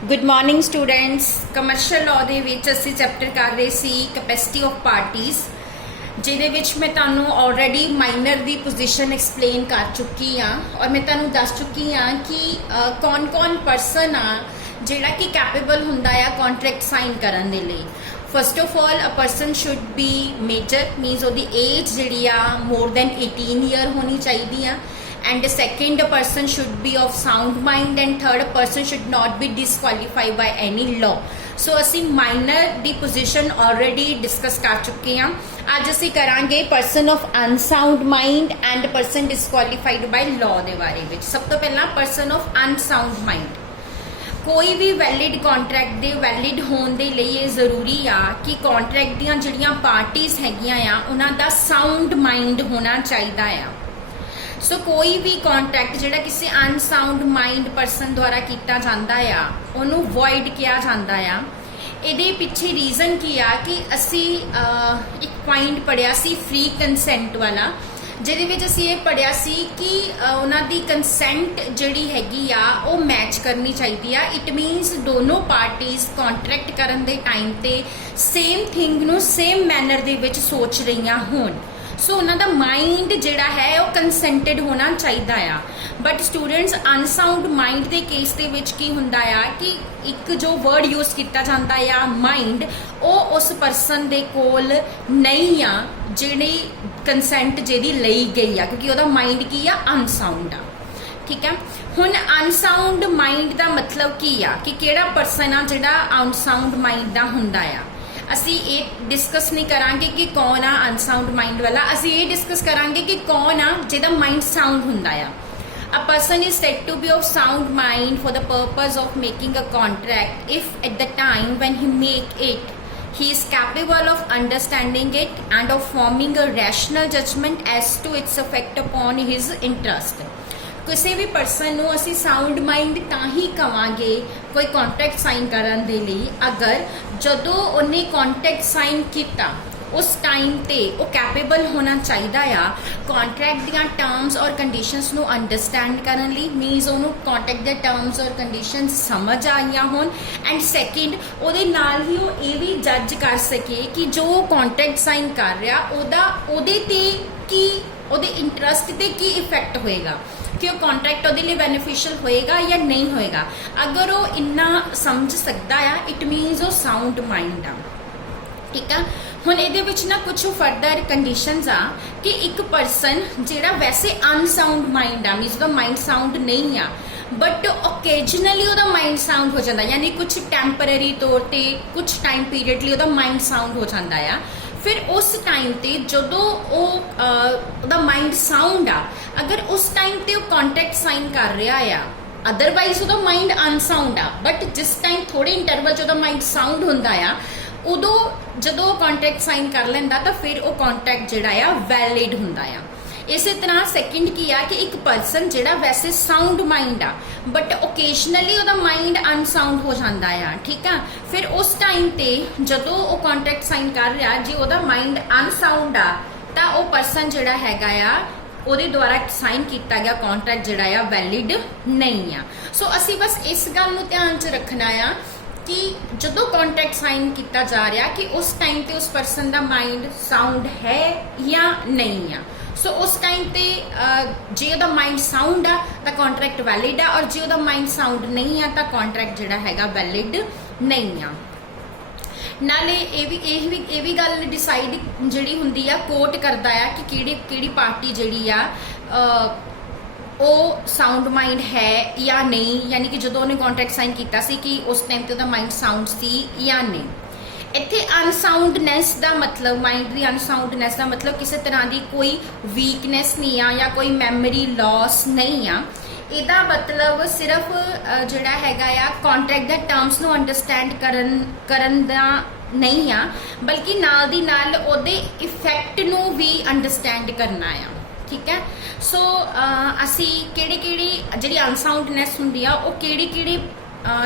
Good morning students. Commercial law ਦੇ ਵਿੱਚ ਅਸੀਂ ਚੈਪਟਰ ਕਰ ਰਹੇ ਸੀ ਕੈਪੈਸਿਟੀ ਆਫ ਪਾਰਟੀਜ਼, ਜਿਹਦੇ ਵਿੱਚ ਮੈਂ ਤੁਹਾਨੂੰ ਆਲਰੇਡੀ ਮਾਈਨਰ ਦੀ ਪੋਜੀਸ਼ਨ ਐਕਸਪਲੇਨ ਕਰ ਚੁੱਕੀ ਹਾਂ ਔਰ ਮੈਂ ਤੁਹਾਨੂੰ ਦੱਸ ਚੁੱਕੀ ਹਾਂ ਕਿ ਕੌਣ ਪਰਸਨ ਆ ਜਿਹੜਾ ਕਿ ਕੈਪੇਬਲ ਹੁੰਦਾ ਆ ਕੰਟਰੈਕਟ ਸਾਈਨ ਕਰਨ ਦੇ ਲਈ। First of all a person should be major, means ਉਹਦੀ ਏਜ ਜਿਹੜੀ ਆ ਮੋਰ ਦੈਨ 18 ਈਅਰ ਹੋਣੀ ਚਾਹੀਦੀ ਆ। And the second, a person should be of sound mind, and third, a person should not be disqualified by any law. So ਅਸੀਂ minor ਦੀ position already discuss ਕਰ ਚੁੱਕੇ ਹਾਂ। ਅੱਜ ਅਸੀਂ ਕਰਾਂਗੇ person of unsound mind and person disqualified by law ਦੇ ਬਾਰੇ ਵਿੱਚ। ਸਭ ਤੋਂ ਪਹਿਲਾਂ person of unsound mind। ਕੋਈ ਵੀ ਵੈਲਿਡ ਕੰਟਰੈਕਟ ਦੇ ਵੈਲਿਡ ਹੋਣ ਦੇ ਲਈ ਇਹ ਜ਼ਰੂਰੀ ਆ ਕਿ ਕੰਟਰੈਕਟ ਦੀਆਂ ਜਿਹੜੀਆਂ ਪਾਰਟੀਆਂ ਹੈਗੀਆਂ ਆ ਉਹਨਾਂ ਦਾ ਸਾਊਂਡ ਮਾਈਂਡ ਹੋਣਾ ਚਾਹੀਦਾ ਆ। ਸੋ ਕੋਈ ਵੀ ਕੰਟਰੈਕਟ ਜਿਹੜਾ ਕਿਸੇ ਅਨਸਾਊਂਡ ਮਾਈਂਡ ਪਰਸਨ ਦੁਆਰਾ ਕੀਤਾ ਜਾਂਦਾ ਆ ਉਹਨੂੰ ਵੋਇਡ ਕਿਹਾ ਜਾਂਦਾ ਆ। ਇਹਦੇ ਪਿੱਛੇ ਰੀਜ਼ਨ ਕੀ ਆ ਕਿ ਅਸੀਂ ਇੱਕ ਪੁਆਇੰਟ ਪੜਿਆ ਸੀ ਫ੍ਰੀ ਕੰਸੈਂਟ ਵਾਲਾ, ਜਿਹਦੇ ਵਿੱਚ ਅਸੀਂ ਇਹ ਪੜਿਆ ਸੀ ਕਿ ਉਹਨਾਂ ਦੀ ਕੰਸੈਂਟ ਜਿਹੜੀ ਹੈਗੀ ਆ ਉਹ ਮੈਚ ਕਰਨੀ ਚਾਹੀਦੀ ਆ। ਇਟ ਮੀਨਸ ਦੋਨੋਂ ਪਾਰਟੀਜ਼ ਕੰਟਰੈਕਟ ਕਰਨ ਦੇ ਟਾਈਮ ਤੇ ਸੇਮ ਥਿੰਗ ਨੂੰ ਸੇਮ ਮੈਨਰ ਦੇ ਵਿੱਚ ਸੋਚ ਰਹੀਆਂ ਹੋਣ। ਸੋ ਉਹਨਾਂ ਦਾ ਮਾਈਂਡ ਜਿਹੜਾ ਹੈ ਉਹ ਕੰਸੈਂਟਡ ਹੋਣਾ ਚਾਹੀਦਾ ਆ। ਬਟ ਸਟੂਡੈਂਟਸ ਅਨਸਾਊਂਡ ਮਾਈਂਡ ਦੇ ਕੇਸ ਦੇ ਵਿੱਚ ਕੀ ਹੁੰਦਾ ਆ ਕਿ ਇੱਕ ਜੋ ਵਰਡ ਯੂਜ਼ ਕੀਤਾ ਜਾਂਦਾ ਆ ਮਾਈਂਡ, ਉਹ ਉਸ ਪਰਸਨ ਦੇ ਕੋਲ ਨਹੀਂ ਆ ਜਿਹੜੀ ਕੰਸੈਂਟ ਜਿਹਦੀ ਲਈ ਗਈ ਆ, ਕਿਉਂਕਿ ਉਹਦਾ ਮਾਈਂਡ ਕੀ ਆ, ਅਨਸਾਊਂਡ ਆ। ਠੀਕ ਹੈ, ਹੁਣ ਅਨਸਾਊਂਡ ਮਾਈਂਡ ਦਾ ਮਤਲਬ ਕੀ ਆ ਕਿ ਕਿਹੜਾ ਪਰਸਨ ਆ ਜਿਹੜਾ ਅਨਸਾਊਂਡ ਮਾਈਂਡ ਦਾ ਹੁੰਦਾ ਆ। ਅਸੀਂ ਇਹ ਡਿਸਕਸ ਨਹੀਂ ਕਰਾਂਗੇ ਕਿ ਕੌਣ ਆ ਅਨਸਾਊਂਡ ਮਾਈਂਡ ਵਾਲਾ, ਅਸੀਂ ਇਹ ਡਿਸਕਸ ਕਰਾਂਗੇ ਕਿ ਕੌਣ ਆ ਜਿਹਦਾ ਮਾਈਂਡ ਸਾਊਂਡ ਹੁੰਦਾ ਆ। A person is said to be of sound mind for the purpose of making a contract if at the time when he make it he is capable of understanding it and of forming a rational judgment as to its effect upon his interest। ਕਿਸੇ ਵੀ person ਨੂੰ ਅਸੀਂ sound mind ਤਾਂ ਹੀ ਕਵਾਂਗੇ ਕੋਈ contract sign ਕਰਨ ਦੇ ਲਈ ਅਗਰ ਜਦੋਂ ਉਹਨੇ ਕੰਟਰੈਕਟ ਸਾਈਨ ਕੀਤਾ ਉਸ ਟਾਈਮ ਤੇ ਉਹ ਕੈਪੇਬਲ ਹੋਣਾ ਚਾਹੀਦਾ ਆ ਕੰਟਰੈਕਟ ਦੀਆਂ ਟਰਮਸ ਔਰ ਕੰਡੀਸ਼ਨਸ ਨੂੰ ਅੰਡਰਸਟੈਂਡ ਕਰਨ ਲਈ। ਮੀਨਸ ਉਹਨੂੰ ਕੰਟਰੈਕਟ ਦੇ ਟਰਮਸ ਔਰ ਕੰਡੀਸ਼ਨਸ ਸਮਝ ਆਈਆਂ ਹੋਣ। ਐਂਡ ਸੈਕਿੰਡ, ਉਹਦੇ ਨਾਲ ਹੀ ਉਹ ਇਹ ਵੀ ਜੱਜ ਕਰ ਸਕੇ ਕਿ ਜੋ ਕੰਟਰੈਕਟ ਸਾਈਨ ਕਰ ਰਿਹਾ ਉਹਦੇ ਤੇ ਕੀ, ਉਹਦੇ ਇੰਟਰਸਟ ਤੇ ਕੀ ਇਫੈਕਟ ਹੋਏਗਾ, ਕਿ ਉਹ ਕੰਟਰੈਕਟ ਉਹਦੇ ਲਈ ਬੈਨੀਫੀਸ਼ੀਅਲ ਹੋਏਗਾ ਜਾਂ ਨਹੀਂ ਹੋਏਗਾ। ਅਗਰ ਉਹ ਇੰਨਾ ਸਮਝ ਸਕਦਾ ਆ ਇਟ ਮੀਨਸ ਉਹ ਸਾਊਂਡ ਮਾਈਂਡ ਆ। ਠੀਕ ਆ, ਹੁਣ ਇਹਦੇ ਵਿੱਚ ਨਾ ਕੁਝ ਫਰਦਰ ਕੰਡੀਸ਼ਨਸ ਆ ਕਿ ਇੱਕ ਪਰਸਨ ਜਿਹੜਾ ਵੈਸੇ ਅਨਸਾਊਂਡ ਮਾਈਂਡ ਆ, ਮੀਨਸ ਉਹਦਾ ਮਾਈਂਡ ਸਾਊਂਡ ਨਹੀਂ ਆ ਬਟ ਓਕੇਜਨਲੀ ਉਹਦਾ ਮਾਈਂਡ ਸਾਊਂਡ ਹੋ ਜਾਂਦਾ, ਯਾਨੀ ਕੁਝ ਟੈਂਪਰਰੀ ਤੌਰ ਤੇ ਕੁਝ ਟਾਈਮ ਪੀਰੀਅਡ ਲਈ ਉਹਦਾ ਮਾਈਂਡ ਸਾਊਂਡ ਹੋ ਜਾਂਦਾ ਆ। ਫਿਰ ਉਸ ਟਾਈਮ ਤੇ ਜਦੋਂ ਉਹਦਾ ਮਾਈਂਡ ਸਾਊਂਡ ਆ, ਅਗਰ ਉਸ ਟਾਈਮ ਤੇ ਉਹ ਕੰਟਰੈਕਟ ਸਾਈਨ ਕਰ ਰਿਹਾ ਆ, ਅਦਰਵਾਈਜ਼ ਉਹਦਾ ਮਾਈਂਡ ਅਨਸਾਊਂਡ ਆ, ਬਟ ਜਿਸ ਟਾਈਮ ਥੋੜੇ ਇੰਟਰਵਲ 'ਚ ਉਹਦਾ ਮਾਈਂਡ ਸਾਊਂਡ ਹੁੰਦਾ ਆ ਉਦੋਂ ਜਦੋਂ ਉਹ ਕੰਟਰੈਕਟ ਸਾਈਨ ਕਰ ਲੈਂਦਾ ਤਾਂ ਫਿਰ ਉਹ ਕੰਟਰੈਕਟ ਜਿਹੜਾ ਆ ਵੈਲਿਡ ਹੁੰਦਾ ਆ। ਇਸੇ ਤਰ੍ਹਾਂ ਸੈਕਿੰਡ ਕੀ ਆ ਕਿ ਇੱਕ ਪਰਸਨ ਜਿਹੜਾ ਵੈਸੇ ਸਾਊਂਡ ਮਾਈਂਡ ਆ ਬਟ ਓਕੇਸ਼ਨਲੀ ਉਹਦਾ ਮਾਈਂਡ ਅਨਸਾਊਂਡ ਹੋ ਜਾਂਦਾ ਆ। ਠੀਕ ਆ, ਫਿਰ ਉਸ ਟਾਈਮ ਤੇ ਜਦੋਂ ਉਹ ਕੰਟਰੈਕਟ ਸਾਈਨ ਕਰ ਰਿਹਾ ਜੇ ਉਹਦਾ ਮਾਈਂਡ ਅਨਸਾਊਂਡ ਆ ਤਾਂ ਉਹ ਪਰਸਨ ਜਿਹੜਾ ਹੈਗਾ ਆ ਉਹਦੇ ਦੁਆਰਾ ਸਾਈਨ ਕੀਤਾ ਗਿਆ ਕੰਟਰੈਕਟ ਜਿਹੜਾ ਆ ਵੈਲਿਡ ਨਹੀਂ ਆ। ਸੋ ਅਸੀਂ ਬਸ ਇਸ ਗੱਲ ਨੂੰ ਧਿਆਨ 'ਚ ਰੱਖਣਾ ਆ ਕਿ ਜਦੋਂ ਕੰਟਰੈਕਟ ਸਾਈਨ ਕੀਤਾ ਜਾ ਰਿਹਾ ਕਿ ਉਸ ਟਾਈਮ ਤੇ ਉਸ ਪਰਸਨ ਦਾ ਮਾਈਂਡ ਸਾਊਂਡ ਹੈ ਜਾਂ ਨਹੀਂ ਆ। ਸੋ ਉਸ ਟਾਈਮ ਤੇ ਜੇ ਉਹਦਾ ਮਾਈਂਡ ਸਾਊਂਡ ਆ ਤਾਂ ਕੰਟਰੈਕਟ ਵੈਲਿਡ ਆ, ਔਰ ਜੇ ਉਹਦਾ ਮਾਈਂਡ ਸਾਊਂਡ ਨਹੀਂ ਆ ਤਾਂ ਕੰਟਰੈਕਟ ਜਿਹੜਾ ਹੈਗਾ ਵੈਲਿਡ ਨਹੀਂ ਆ। ਨਾਲੇ ਇਹ ਵੀ ਗੱਲ ਡਿਸਾਈਡ ਜਿਹੜੀ ਹੁੰਦੀ ਆ ਕੋਰਟ ਕਰਦਾ ਆ ਕਿ ਕਿਹੜੀ ਪਾਰਟੀ ਜਿਹੜੀ ਆ ਉਹ ਸਾਊਂਡ ਮਾਈਂਡ ਹੈ ਜਾਂ ਨਹੀਂ, ਯਾਨੀ ਕਿ ਜਦੋਂ ਉਹਨੇ ਕੰਟਰੈਕਟ ਸਾਈਨ ਕੀਤਾ ਸੀ ਕਿ ਉਸ ਟਾਈਮ ਤੇ ਉਹਦਾ ਮਾਈਂਡ ਸਾਊਂਡ ਸੀ ਜਾਂ ਨਹੀਂ। ਇੱਥੇ ਅਨਸਾਊਂਡਨੈਸ ਦਾ ਮਤਲਬ, ਮਾਈਂਡ ਦੀ ਅਨਸਾਊਂਡਨੈਸ ਦਾ ਮਤਲਬ ਕਿਸੇ ਤਰ੍ਹਾਂ ਦੀ ਕੋਈ ਵੀਕਨੈਸ ਨਹੀਂ ਆ ਜਾਂ ਕੋਈ ਮੈਮਰੀ ਲਾਸ ਨਹੀਂ ਆ। ਇਹਦਾ ਮਤਲਬ ਸਿਰਫ ਜਿਹੜਾ ਹੈਗਾ ਆ ਕੰਟਰੈਕਟ ਦੇ ਟਰਮਸ ਨੂੰ ਅੰਡਰਸਟੈਂਡ ਕਰਨ ਦਾ ਨਹੀਂ ਆ, ਬਲਕਿ ਨਾਲ ਦੀ ਨਾਲ ਉਹਦੇ ਇਫੈਕਟ ਨੂੰ ਵੀ ਅੰਡਰਸਟੈਂਡ ਕਰਨਾ ਆ। ਠੀਕ ਹੈ, ਸੋ ਅਸੀਂ ਕਿਹੜੀ ਜਿਹੜੀ ਅਨਸਾਊਂਡਨੈਸ ਹੁੰਦੀ ਆ ਉਹ ਕਿਹੜੇ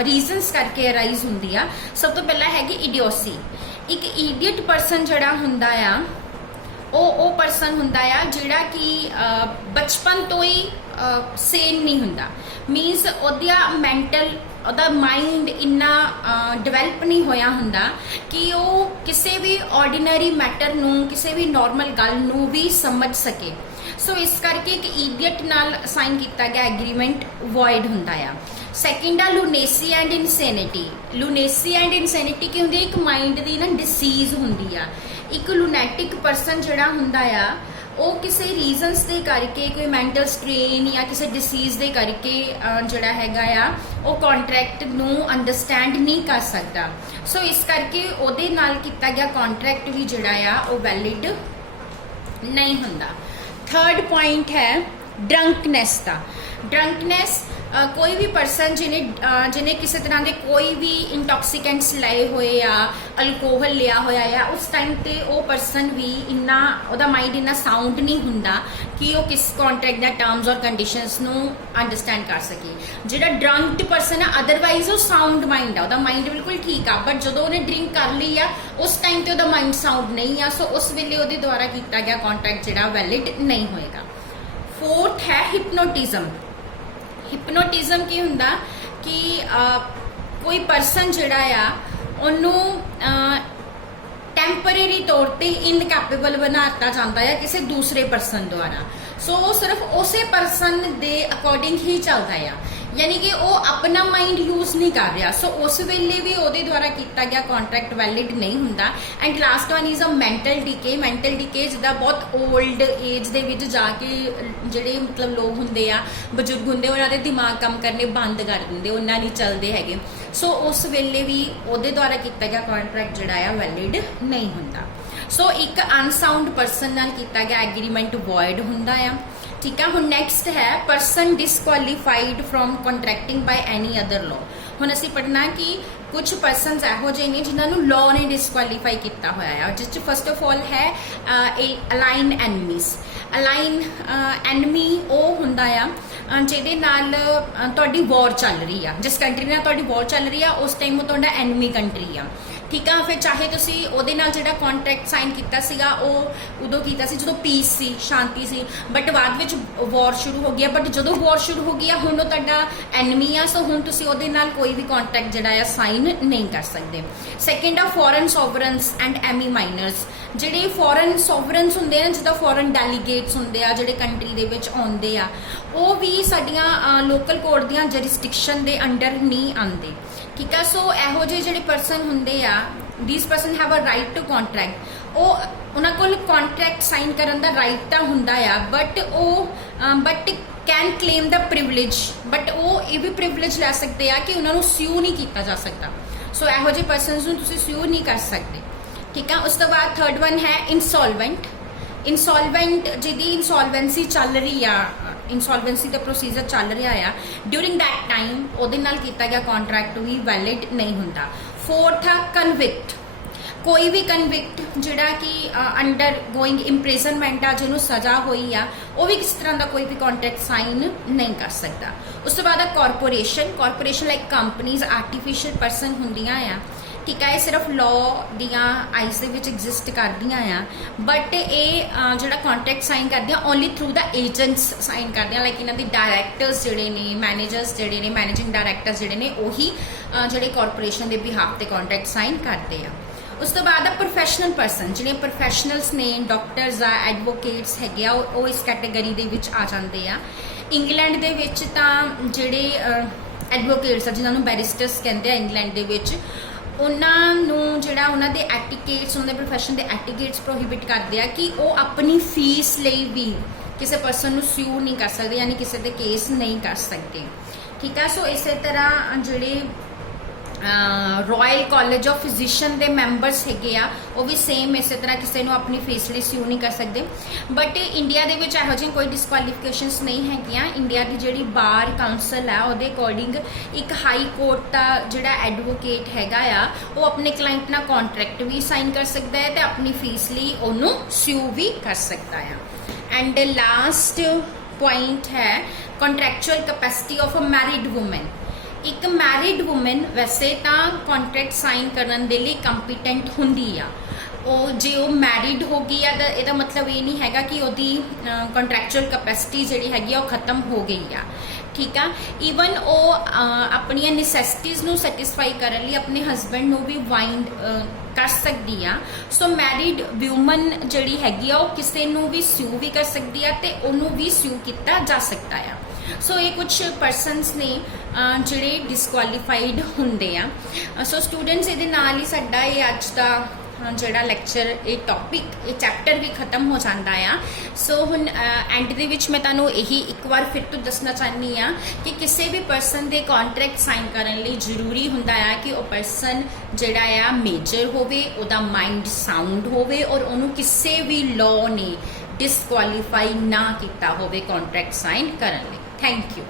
ਰੀਜ਼ਨਸ ਕਰਕੇ ਅਰਾਈਜ਼ ਹੁੰਦੀ ਆ। ਸਭ ਤੋਂ ਪਹਿਲਾਂ ਹੈਗੀ ਇਡੀਓਸੀ। ਇੱਕ ਇਡੀਅਟ ਪਰਸਨ ਜਿਹੜਾ ਹੁੰਦਾ ਆ ਉਹ ਪਰਸਨ ਹੁੰਦਾ ਆ ਜਿਹੜਾ ਕਿ ਬਚਪਨ ਤੋਂ ਹੀ ਸੇਨ ਨਹੀਂ ਹੁੰਦਾ, ਮੀਨਸ ਉਹਦਾ ਮੈਂਟਲ ਉਹਦਾ ਮਾਈਂਡ ਇੰਨਾ ਡਿਵੈਲਪ ਨਹੀਂ ਹੋਇਆ ਹੁੰਦਾ ਕਿ ਉਹ ਕਿਸੇ ਵੀ ਆਰਡੀਨਰੀ ਮੈਟਰ ਨੂੰ, ਕਿਸੇ ਵੀ ਨਾਰਮਲ ਗੱਲ ਨੂੰ ਵੀ ਸਮਝ ਸਕੇ। ਸੋ ਇਸ ਕਰਕੇ ਇੱਕ ਈਡੀਅਟ ਨਾਲ ਸਾਈਨ ਕੀਤਾ ਗਿਆ ਐਗਰੀਮੈਂਟ ਵੋਇਡ ਹੁੰਦਾ ਆ। ਸੈਕਿੰਡ ਆ ਲੂਨੇਸੀ ਐਂਡ ਇਨਸੈਨਿਟੀ। ਲੂਨੇਸੀ ਐਂਡ ਇਨਸੈਨਿਟੀ ਕੀ ਹੁੰਦੀ ਹੈ? ਇੱਕ ਮਾਈਂਡ ਦੀ ਨਾ ਡਿਸੀਜ਼ ਹੁੰਦੀ ਆ। ਇੱਕ ਲੂਨੈਟਿਕ ਪਰਸਨ ਜਿਹੜਾ ਹੁੰਦਾ ਆ ਉਹ ਕਿਸੇ ਰੀਜ਼ਨਸ ਦੇ ਕਰਕੇ, ਕੋਈ ਮੈਂਟਲ ਸਟ੍ਰੇਨ ਜਾਂ ਕਿਸੇ ਡਿਸੀਜ਼ ਦੇ ਕਰਕੇ ਜਿਹੜਾ ਹੈਗਾ ਆ ਉਹ ਕੰਟਰੈਕਟ ਨੂੰ ਅੰਡਰਸਟੈਂਡ ਨਹੀਂ ਕਰ ਸਕਦਾ। ਸੋ ਇਸ ਕਰਕੇ ਉਹਦੇ ਨਾਲ ਕੀਤਾ ਗਿਆ ਕੰਟਰੈਕਟ ਵੀ ਜਿਹੜਾ ਆ ਉਹ ਵੈਲਿਡ ਨਹੀਂ ਹੁੰਦਾ। ਥਰਡ ਪੁਆਇੰਟ ਹੈ ਡਰੰਕਨੈਸ ਦਾ। ਡਰੰਕਨੈਸ ਕੋਈ ਵੀ ਪਰਸਨ ਜਿਹਨੇ ਕਿਸੇ ਤਰ੍ਹਾਂ ਦੇ ਕੋਈ ਵੀ ਇੰਟੌਕਸੀਕੈਂਟਸ ਲਏ ਹੋਏ ਆ, ਅਲਕੋਹਲ ਲਿਆ ਹੋਇਆ ਆ, ਉਸ ਟਾਈਮ ਤੇ ਉਹ ਪਰਸਨ ਵੀ ਇੰਨਾ, ਉਹਦਾ ਮਾਈਂਡ ਇੰਨਾ ਸਾਊਂਡ ਨਹੀਂ ਹੁੰਦਾ ਕਿ ਉਹ ਕਿਸ ਕੰਟਰੈਕਟ ਦਾ ਟਰਮਸ ਔਰ ਕੰਡੀਸ਼ਨਸ ਨੂੰ ਅੰਡਰਸਟੈਂਡ ਕਰ ਸਕੇ। ਜਿਹੜਾ ਡਰੰਕਡ ਪਰਸਨ ਆ ਅਦਰਵਾਈਜ਼ ਉਹ ਸਾਊਂਡ ਮਾਈਂਡ ਆ, ਉਹਦਾ ਮਾਈਂਡ ਬਿਲਕੁਲ ਠੀਕ ਆ, ਬਟ ਜਦੋਂ ਉਹਨੇ ਡਰਿੰਕ ਕਰ ਲਈ ਆ ਉਸ ਟਾਈਮ ਤੇ ਉਹਦਾ ਮਾਈਂਡ ਸਾਊਂਡ ਨਹੀਂ ਆ। ਸੋ ਉਸ ਵੇਲੇ ਉਹਦੇ ਦੁਆਰਾ ਕੀਤਾ ਗਿਆ ਕੰਟਰੈਕਟ ਜਿਹੜਾ ਵੈਲਿਡ ਨਹੀਂ ਹੋਏਗਾ। ਫੋਰਥ ਹੈ ਹਿਪਨੋਟਿਜ਼ਮ। ਹਿਪਨੋਟਿਜ਼ਮ ਕੀ ਹੁੰਦਾ ਕਿ ਕੋਈ ਪਰਸਨ ਜਿਹੜਾ ਆ ਉਹਨੂੰ ਟੈਂਪਰੇਰੀ ਤੌਰ ਤੇ ਇਨਕੈਪੇਬਲ ਬਣਾ ਦਿੱਤਾ ਜਾਂਦਾ ਹੈ ਕਿਸੇ ਦੂਸਰੇ ਪਰਸਨ ਦੁਆਰਾ। ਸੋ ਉਹ ਸਿਰਫ ਉਸੇ ਪਰਸਨ ਦੇ ਅਕੋਰਡਿੰਗ ਹੀ ਚੱਲਦਾ ਆ, ਯਾਨੀ ਕਿ ਉਹ ਆਪਣਾ ਮਾਈਂਡ ਯੂਜ਼ ਨਹੀਂ ਕਰ ਰਿਹਾ। ਸੋ ਉਸ ਵੇਲੇ ਵੀ ਉਹਦੇ ਦੁਆਰਾ ਕੀਤਾ ਗਿਆ ਕੰਟਰੈਕਟ ਵੈਲਿਡ ਨਹੀਂ ਹੁੰਦਾ। And last one is a mental decay. Mental decay ਜਿੱਦਾਂ ਬਹੁਤ ਓਲਡ ਏਜ ਦੇ ਵਿੱਚ ਜਾ ਕੇ ਜਿਹੜੇ ਮਤਲਬ ਲੋਕ ਹੁੰਦੇ ਆ, ਬਜ਼ੁਰਗ ਹੁੰਦੇ, ਉਹਨਾਂ ਦੇ ਦਿਮਾਗ ਕੰਮ ਕਰਨੇ ਬੰਦ ਕਰ ਦਿੰਦੇ, ਉਹਨਾਂ ਨਹੀਂ ਚੱਲਦੇ ਹੈਗੇ। ਸੋ ਉਸ ਵੇਲੇ ਵੀ ਉਹਦੇ ਦੁਆਰਾ ਕੀਤਾ ਗਿਆ ਕੰਟਰੈਕਟ ਜਿਹੜਾ ਆ ਵੈਲਿਡ ਨਹੀਂ ਹੁੰਦਾ। ਸੋ ਇੱਕ ਅਨਸਾਊਂਡ ਪਰਸਨ ਨਾਲ ਕੀਤਾ ਗਿਆ ਐਗਰੀਮੈਂਟ ਵੋਇਡ ਹੁੰਦਾ ਆ। ਠੀਕ ਆ। ਹੁਣ ਨੈਕਸਟ ਹੈ person disqualified from contracting by any other law. ਹੁਣ ਅਸੀਂ ਪੜ੍ਹਨਾ ਕਿ ਕੁਝ ਪਰਸਨਸ ਇਹੋ ਜਿਹੇ ਨੇ ਜਿਨ੍ਹਾਂ ਨੂੰ ਲਾਅ ਨੇ ਡਿਸਕੁਆਲੀਫਾਈ ਕੀਤਾ ਹੋਇਆ ਆ, ਜਿਸ 'ਚ ਫਸਟ ਆਫ ਆਲ ਹੈ ਅਲਾਈਨ ਐਨਮੀਜ਼। ਅਲਾਈਨ ਐਨਮੀ ਉਹ ਹੁੰਦਾ ਆ ਜਿਹਦੇ ਨਾਲ ਤੁਹਾਡੀ ਵॉर ਚੱਲ ਰਹੀ ਆ, ਜਿਸ ਕੰਟਰੀ ਨਾਲ ਤੁਹਾਡੀ ਵॉर ਚੱਲ ਰਹੀ ਆ ਉਸ ਟਾਈਮ ਉਹ ਤੁਹਾਡਾ ਐਨਮੀ ਕੰਟਰੀ ਆ। ਠੀਕ ਆ। ਫਿਰ ਚਾਹੇ ਤੁਸੀਂ ਉਹਦੇ ਨਾਲ ਜਿਹੜਾ ਕੰਟਰੈਕਟ ਸਾਈਨ ਕੀਤਾ ਸੀਗਾ ਉਹ ਉਦੋਂ ਕੀਤਾ ਸੀ ਜਦੋਂ piece C, Shanti C, but ਬਾਅਦ ਵਿੱਚ ਵॉर ਸ਼ੁਰੂ ਹੋ ਗਿਆ। ਬਟ ਜਦੋਂ ਵॉर ਸ਼ੁਰੂ ਹੋ ਗਈ ਆ ਹੁਣ ਉਹ ਤੁਹਾਡਾ ਐਨਮੀ ਆ, ਸੋ ਹੁਣ ਤੁਸੀਂ ਉਹਦੇ ਨਾਲ ਕੋਈ ਵੀ ਕੰਟਰੈਕਟ ਜਿਹੜਾ ਆ ਸਾਈਨ ਨਹੀਂ ਕਰ ਸਕਦੇ। ਸੈਕਿੰਡ ਆ ਫੋਰਨ ਸੋਵਰਨਸ ਐਂਡ ਐਮੀ ਮਾਈਨਰਸ। ਜਿਹੜੇ ਫੋਰਨ ਸੋਵਰਨਸ ਹੁੰਦੇ ਆ, ਜਿੱਦਾਂ ਫੋਰਨ ਡੈਲੀਗੇਟਸ ਹੁੰਦੇ ਆ ਜਿਹੜੇ ਕੰਟਰੀ ਦੇ ਵਿੱਚ ਆਉਂਦੇ ਆ, ਉਹ ਵੀ ਸਾਡੀਆਂ ਲੋਕਲ ਕੋਰਟ ਦੀਆਂ ਜਰਿਸਡਿਕਸ਼ਨ ਦੇ ਅੰਡਰ ਨਹੀਂ ਆਉਂਦੇ। ਠੀਕ ਆ। ਸੋ ਇਹੋ ਜਿਹੇ ਜਿਹੜੇ ਪਰਸਨ ਹੁੰਦੇ ਆ, these person have a right to contract. ਉਹਨਾਂ ਕੋਲ ਕੰਟਰੈਕਟ ਸਾਈਨ ਕਰਨ ਦਾ ਰਾਈਟ ਤਾਂ ਹੁੰਦਾ ਆ, but can claim the privilege, but ਉਹ ਇਹ ਵੀ ਪ੍ਰਿਵਿਲੇਜ ਲੈ ਸਕਦੇ ਆ ਕਿ ਉਹਨਾਂ ਨੂੰ ਸਿਊ ਨਹੀਂ ਕੀਤਾ ਜਾ ਸਕਦਾ। ਸੋ ਇਹੋ ਜਿਹੇ ਪਰਸਨਸ ਨੂੰ ਤੁਸੀਂ ਸਿਊ ਨਹੀਂ ਕਰ ਸਕਦੇ। ਠੀਕ ਆ। ਉਸ ਤੋਂ ਬਾਅਦ ਥਰਡ ਵਨ ਹੈ ਇਨਸੋਲਵੈਂਟ। ਇਨਸੋਲਵੈਂਟ ਜਿਹਦੀ ਇਨਸੋਲਵੈਂਸੀ ਚੱਲ ਰਹੀ ਆ, ਇਨਸੋਲਵੈਂਸੀ ਦਾ ਪ੍ਰੋਸੀਜਰ ਚੱਲ ਰਿਹਾ ਆ, ਡਿਊਰਿੰਗ ਦੈਟ ਟਾਈਮ ਉਹਦੇ ਨਾਲ ਕੀਤਾ ਗਿਆ ਕੰਟਰੈਕਟ ਵੀ ਵੈਲਿਡ ਨਹੀਂ ਹੁੰਦਾ। ਫੋਰਥ ਆ ਕਨਵਿਕਟ। ਕੋਈ ਵੀ ਕਨਵਿਕਟ ਜਿਹੜਾ ਕਿ ਅੰਡਰ ਗੋਇੰਗ ਇੰਪ੍ਰਿਜ਼ਨਮੈਂਟ ਆ, ਜਿਹਨੂੰ ਸਜ਼ਾ ਹੋਈ ਆ, ਉਹ ਵੀ ਕਿਸ ਤਰ੍ਹਾਂ ਦਾ ਕੋਈ ਵੀ ਕੰਟਰੈਕਟ ਸਾਈਨ ਨਹੀਂ ਕਰ ਸਕਦਾ। ਉਸ ਤੋਂ ਬਾਅਦ ਆ corporation. Corporation like companies artificial person ਹੁੰਦੀਆਂ ਆ। ਠੀਕ ਆ। ਇਹ ਸਿਰਫ ਲਾਅ ਦੀਆਂ ਆਈਜ਼ ਦੇ ਵਿੱਚ ਐਗਜ਼ਿਸਟ ਕਰਦੀਆਂ ਆ, ਬਟ ਇਹ ਜਿਹੜਾ ਕੰਟਰੈਕਟ ਸਾਈਨ ਕਰਦੀਆਂ ਓਨਲੀ ਥਰੂ ਦਾ ਏਜੰਟਸ ਸਾਈਨ ਕਰਦੇ ਆ। ਲਾਈਕ ਇਹਨਾਂ ਦੇ ਡਾਇਰੈਕਟਰਸ ਜਿਹੜੇ ਨੇ, ਮੈਨੇਜਰਸ ਜਿਹੜੇ ਨੇ, ਮੈਨੇਜਿੰਗ ਡਾਇਰੈਕਟਰਸ ਜਿਹੜੇ ਨੇ, ਉਹੀ ਜਿਹੜੇ ਕਾਰਪੋਰੇਸ਼ਨ ਦੇ ਬਿਹਾਫ ਤੇ ਕੰਟਰੈਕਟ ਸਾਈਨ ਕਰਦੇ ਆ। ਉਸ ਤੋਂ ਬਾਅਦ ਆ ਪ੍ਰੋਫੈਸ਼ਨਲ ਪਰਸਨ। ਜਿਹੜੇ ਪ੍ਰੋਫੈਸ਼ਨਲਸ ਨੇ, ਡਾਕਟਰਸ ਆ, ਐਡਵੋਕੇਟਸ ਹੈਗੇ ਆ, ਉਹ ਇਸ ਕੈਟੇਗਰੀ ਦੇ ਵਿੱਚ ਆ ਜਾਂਦੇ ਆ। ਇੰਗਲੈਂਡ ਦੇ ਵਿੱਚ ਤਾਂ ਜਿਹੜੇ ਐਡਵੋਕੇਟਸ ਆ, ਜਿਨ੍ਹਾਂ ਨੂੰ ਬੈਰਿਸਟਰਸ ਕਹਿੰਦੇ ਆ ਇੰਗਲੈਂਡ ਦੇ ਵਿੱਚ, ਉਹਨਾਂ ਨੂੰ ਜਿਹੜਾ ਉਹਨਾਂ ਦੇ ਐਟੀਕੇਟਸ, ਉਹਨਾਂ ਦੇ ਪ੍ਰੋਫੈਸ਼ਨ ਦੇ ਐਟੀਕੇਟਸ ਪ੍ਰੋਹਿਬਿਟ ਕਰਦੇ ਆ ਕਿ ਉਹ ਆਪਣੀ ਫੀਸ ਲਈ ਵੀ ਕਿਸੇ ਪਰਸਨ ਨੂੰ ਸਿਊ ਨਹੀਂ ਕਰ ਸਕਦੇ, ਯਾਨੀ ਕਿਸੇ ਦੇ ਕੇਸ ਨਹੀਂ ਕਰ ਸਕਦੇ। ਠੀਕ ਆ। ਸੋ ਇਸੇ ਤਰ੍ਹਾਂ ਜਿਹੜੇ ਰਾਇਲ ਕਾਲਜ ਆਫ ਫਿਜ਼ੀਸ਼ੀਅਨ ਦੇ ਮੈਂਬਰਸ ਹੈਗੇ ਆ, ਉਹ ਵੀ ਸੇਮ ਇਸੇ ਤਰ੍ਹਾਂ ਕਿਸੇ ਨੂੰ ਆਪਣੀ ਫੀਸ ਲਈ ਸਿਊ ਨਹੀਂ ਕਰ ਸਕਦੇ। ਬਟ ਇੰਡੀਆ ਦੇ ਵਿੱਚ ਇਹੋ ਜਿਹੀਆਂ ਕੋਈ ਡਿਸਕੁਆਲੀਫਿਕੇਸ਼ਨਸ ਨਹੀਂ ਹੈਗੀਆਂ। ਇੰਡੀਆ ਦੀ ਜਿਹੜੀ ਬਾਰ ਕਾਉਂਸਲ ਆ ਉਹਦੇ ਅਕੋਰਡਿੰਗ ਇੱਕ ਹਾਈ ਕੋਰਟ ਦਾ ਜਿਹੜਾ ਐਡਵੋਕੇਟ ਹੈਗਾ ਆ, ਉਹ ਆਪਣੇ ਕਲਾਇੰਟ ਨਾਲ ਕੰਟਰੈਕਟ ਵੀ ਸਾਈਨ ਕਰ ਸਕਦਾ ਹੈ ਤੇ ਆਪਣੀ ਫੀਸ ਲਈ ਉਹਨੂੰ ਸਿਊ ਵੀ ਕਰ ਸਕਦਾ ਆ। ਐਂਡ ਲਾਸਟ ਪੁਆਇੰਟ ਹੈ contractual capacity of a married woman. ਇੱਕ ਮੈਰਿਡ ਵੂਮਨ ਵੈਸੇ ਤਾਂ ਕੰਟਰੈਕਟ ਸਾਈਨ ਕਰਨ ਦੇ ਲਈ ਕੰਪੀਟੈਂਟ ਹੁੰਦੀ ਆ। ਉਹ ਜੇ ਉਹ ਮੈਰਿਡ ਹੋ ਗਈ ਆ ਤਾਂ ਇਹਦਾ ਮਤਲਬ ਇਹ ਨਹੀਂ ਹੈਗਾ ਕਿ ਉਹਦੀ ਕੰਟਰੈਕਚੁਅਲ ਕੈਪੈਸਿਟੀ ਜਿਹੜੀ ਹੈਗੀ ਆ ਉਹ ਖਤਮ ਹੋ ਗਈ ਆ। ਠੀਕ ਆ। ਈਵਨ ਉਹ ਆਪਣੀਆਂ ਨੈਸੈਸਿਟੀਜ਼ ਨੂੰ ਸੈਟੀਸਫਾਈ ਕਰਨ ਲਈ ਆਪਣੇ ਹਸਬੈਂਡ ਨੂੰ ਵੀ ਵਾਈਂਡ ਕਰ ਸਕਦੀ ਆ। ਸੋ ਮੈਰਿਡ ਵਿਊਮਨ ਜਿਹੜੀ ਹੈਗੀ ਆ ਉਹ ਕਿਸੇ ਨੂੰ ਵੀ ਸਿਊ ਵੀ ਕਰ ਸਕਦੀ ਆ ਤੇ ਉਹਨੂੰ ਵੀ ਸਿਊ ਕੀਤਾ ਜਾ ਸਕਦਾ ਆ। ਸੋ ਇਹ ਕੁਝ ਪਰਸਨਸ ਨੇ ਜਿਹੜੇ ਡਿਸਕੁਆਲੀਫਾਈਡ ਹੁੰਦੇ ਆ। ਸੋ ਸਟੂਡੈਂਟਸ ਇਹਦੇ ਨਾਲ ਹੀ ਸਾਡਾ ਇਹ ਅੱਜ ਦਾ ਜਿਹੜਾ ਲੈਕਚਰ, ਇਹ ਟੌਪਿਕ, ਇਹ ਚੈਪਟਰ ਵੀ ਖਤਮ ਹੋ ਜਾਂਦਾ ਆ। ਸੋ ਹੁਣ ਐਂਡ ਦੇ ਵਿੱਚ ਮੈਂ ਤੁਹਾਨੂੰ ਇਹੀ ਇੱਕ ਵਾਰ ਫਿਰ ਤੋਂ ਦੱਸਣਾ ਚਾਹੁੰਦੀ ਆ ਕਿ ਕਿਸੇ ਵੀ ਪਰਸਨ ਦੇ ਕੰਟਰੈਕਟ ਸਾਈਨ ਕਰਨ ਲਈ ਜ਼ਰੂਰੀ ਹੁੰਦਾ ਆ ਕਿ ਉਹ ਪਰਸਨ ਜਿਹੜਾ ਆ ਮੇਜਰ ਹੋਵੇ, ਉਹਦਾ ਮਾਈਂਡ ਸਾਊਂਡ ਹੋਵੇ ਔਰ ਉਹਨੂੰ ਕਿਸੇ ਵੀ ਲਾਅ ਨੇ ਡਿਸਕੁਆਲੀਫਾਈ ਨਾ ਕੀਤਾ ਹੋਵੇ ਕੰਟਰੈਕਟ ਸਾਈਨ ਕਰਨ ਲਈ। Thank you.